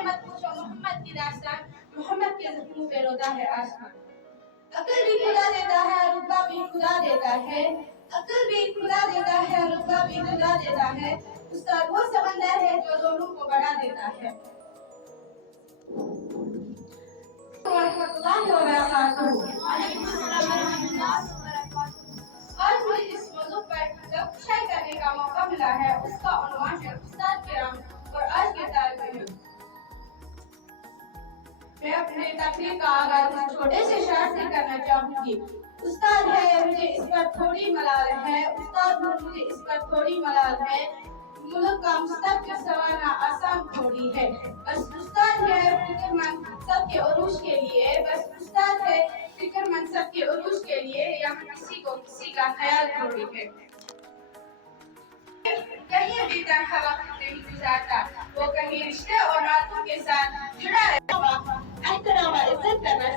मुझसे मत पूछो मोहम्मद की दास्तान, मोहम्मद के ज़ख्मों पे रोता है आसमान। अक्ल भी खुदा देता है, रुतबा भी खुदा देता है, अक्ल भी खुदा देता है, रुतबा भी खुदा देता है। उस्ताद वो समंदर है जो दोनों को बढ़ा देता है। आज मुझे इस मौजू पर जब शायरी करने का मौका मिला है, उसका उन्वान है उस्ताद किराम और आज के तालिब इल्म। मैं अपने तकरीर का आगाज इस छोटे से शायर से करना चाहूंगी। उस्ताद है मुझे इस पर थोड़ी मलाल है, उस्ताद हूँ मुझे इस पर थोड़ी मलाल है, मुल्क का मुस्तकबिल संवारना आसान थोड़ी है। बस उस्ताद है फिक्रमंद सबके उरूज के लिए, बस उस्ताद है फिक्रमंद सबके उरूज के लिए, यहाँ किसी को किसी का ख्याल थोड़ी है। कहीं भी तन्हा वक्त नहीं गुजारता, वो कहीं रिश्ते और नातों के साथ जुड़ा रहता। एहतराम और इज्जत करना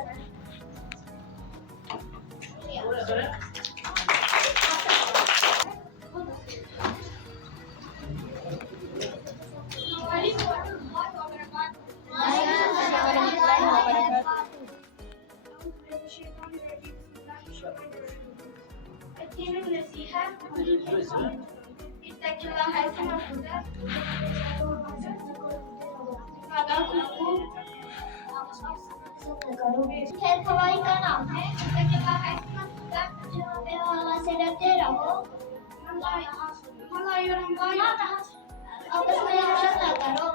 खैर खवाई का नाम है, से डरते रहो, आपस में लड़ाई ना करो।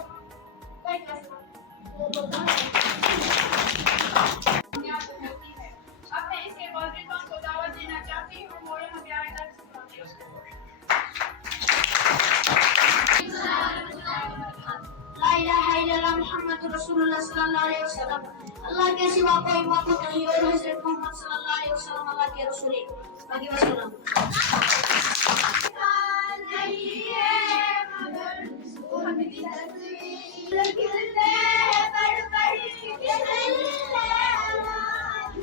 अब मैं इसके वालिदैन को दावत देना चाहती हूँ, वो यहाँ पे आएगा। ला इलाहा इल्लल्लाह मुहम्मदुर रसूलुल्लाह सल्लल्लाहु अलैहि वसल्लम। अल्लाह के सिवा कोई माबूद नहीं और हज़रत मोहम्मद सल्लल्लाहु अलैहि वसल्लम अल्लाह के रसूल हैं। बाकी वसल्लम। नहीं है मगर उनकी तस्वीर खिलते बड़ बड़ी खिलते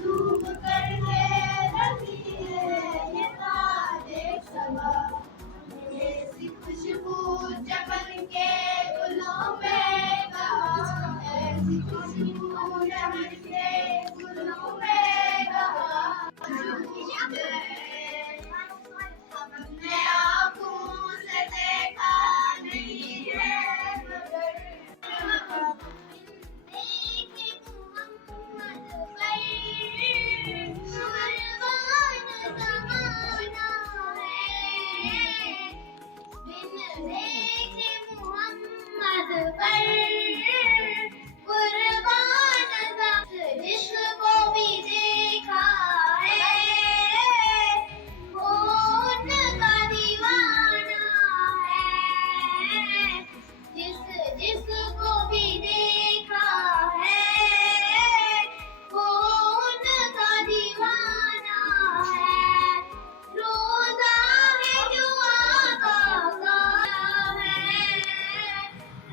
धूप करके रखी है ये तारे समा, ये सी खुशबू चमन के गुलों में कहाँ, ऐसी खुशबू चमन के गुलों में कहाँ। हमने आँखों से देखा नहीं है मगर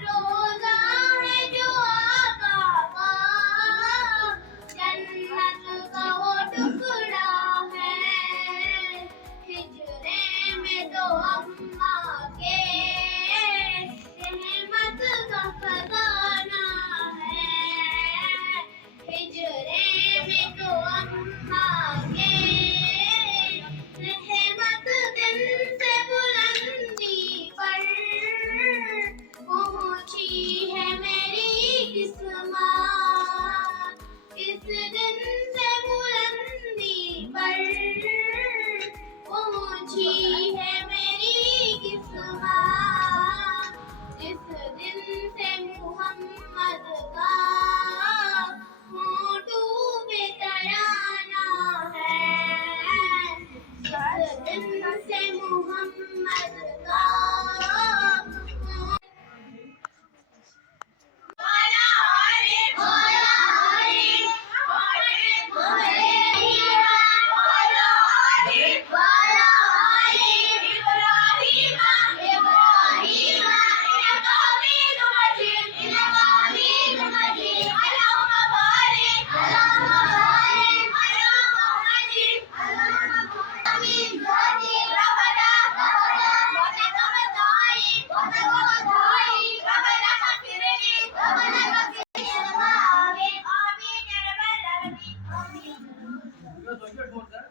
रोजा बोलता